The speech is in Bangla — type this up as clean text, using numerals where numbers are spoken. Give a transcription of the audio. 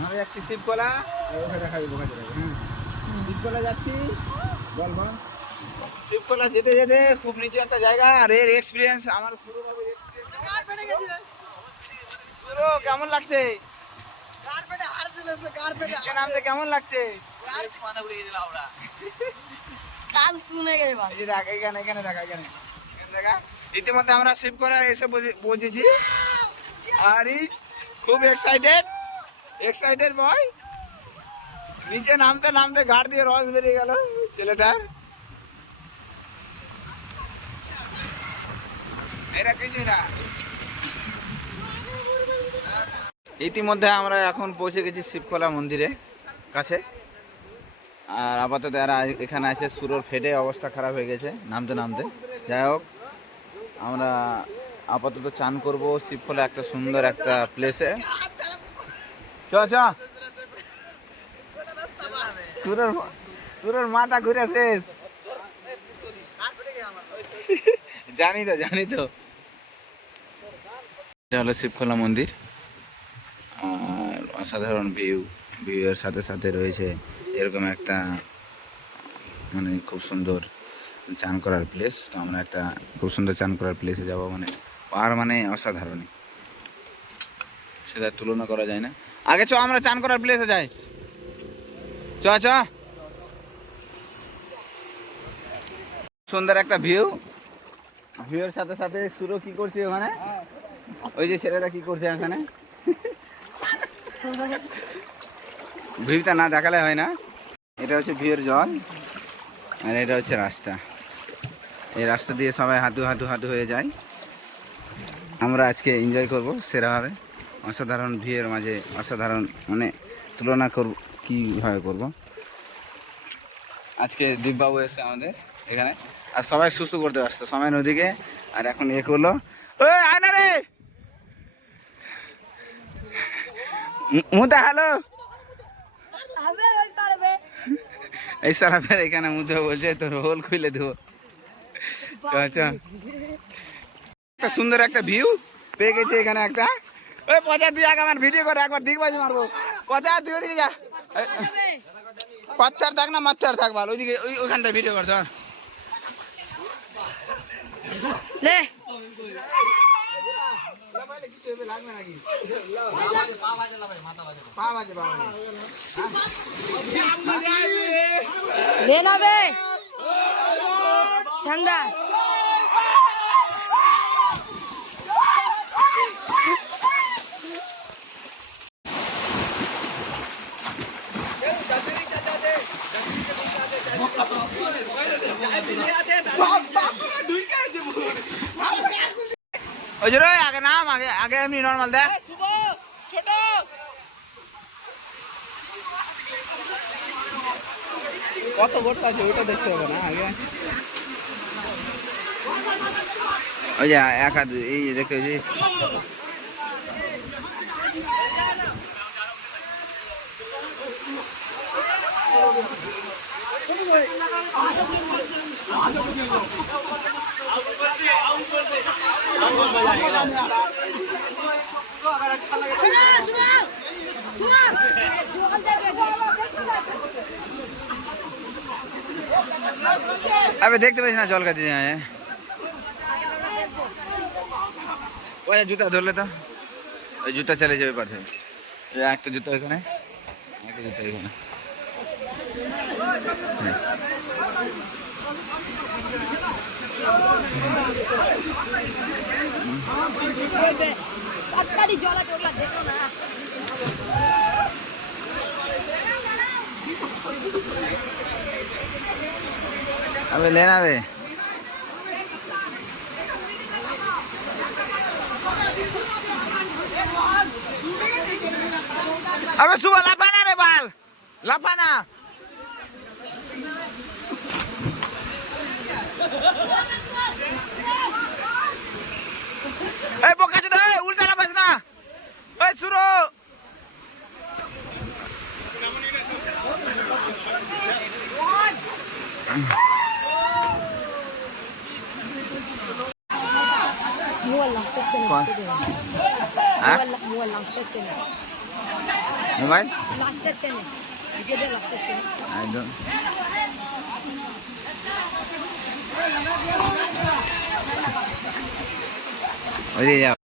আমরা যাচ্ছি শিবকলা, শিবকলা যাচ্ছি। বলবো শিবকলা যেতে যেতে খুব নিচে একটা জায়গা, আর এর এক্সপিরিয়েন্স আমার শুরু কেমন লাগছে? নামতে কেমন লাগছে? এখানে দেখা। ইতিমধ্যে আমরা শিবকলা এসে পৌঁছেছি, আর খুব এক্সাইটেড বয়। নিচে নামতে নামতে ঘাট দিয়ে রস বেরিয়ে গেল ছেলেটার। এটা কিছুই না। ইতিমধ্যে আমরা এখন পৌঁছে গেছি শিবকলা মন্দিরে কাছে। আর আপাতত এরা এখানে আছে, সুরোর ফেটে অবস্থা খারাপ হয়ে গেছে নামতে নামতে। যাই হোক, আমরা আপাতত চান করব শিবকলা একটা সুন্দর একটা প্লেসে। চ সুরোর মাথা ঘুরে শেষ। জানি তো এটা হলো শিবকলা মন্দির। আর অসাধারণ ভিউয়ের সাথে সাথে রয়েছে এরকম একটা মানে খুব সুন্দর চান করার প্লেস। তো আমরা একটা খুব সুন্দর চান করার প্লেসে যাবো, মানে পাহাড় মানে অসাধারণ, সেটা তুলনা করা যায় না। আগে চ আমরা চান করার প্লেসে যাই, চ সুন্দর একটা ভিউয়ের সাথে সাথে সুরো কি করছে ওখানে, ওই যে ছেলেরা কি করছে এখানে, ভিউটা না দেখালে হয় না। এটা হচ্ছে ভিউয়ের জল, আর এটা হচ্ছে রাস্তা। এই রাস্তা দিয়ে সবাই হাঁটু হয়ে যায়। আমরা আজকে এনজয় করব সেরাভাবে, অসাধারণ ভিউয়ের মাঝে অসাধারণ, মানে তুলনা করব কীভাবে করব। আজকে দীপবাবু এসছে আমাদের এখানে, আর সবাই সুস্থ করতে ব্যস্ত সময় নদীকে। আর এখন করলো, ওই আয় না রে মুদা, হ্যালো এই সারা ফের এখানে মুদা বলছে তোর হোল খুলে দেবো। একটা সুন্দর একটা ভিউ পেয়ে গেছে এখানে একটা। ওই পচা তুই আগে আমার ভিডিও করে একবার দিকবাজি মারবো। পচা তুই ওদিকে যা, পাচ্চার থাক না মাচ্চার থাক, ভালো ওইদিকে ওইখান থেকে ভিডিও কর ধর। ঠান্ডা ওই যে আগে নাম আগে এমনি নর্মাল দেখ। কত গোটা আছে ওটা দেখতে হবে না আগে। ওই যে এক হাত এই দেখতে পেয়েছিস, अबे देखते पाচ্ছিস না জল খাতে যায়। ওই জুতা ধরলে তো ওই জুতা চলে যাবে পাশে, একটা জুতা এখানে একটা জুতা এখানে। अबे लेना बे अबे सुबह लापाना रे बाल लापाना। ए बोका चोदा उल्टा ना बसना। ए सुरो মোবাইল লাস্টের চ্যানেল ভিডিওটা লাস্টের চ্যানেল একদম ওই যাও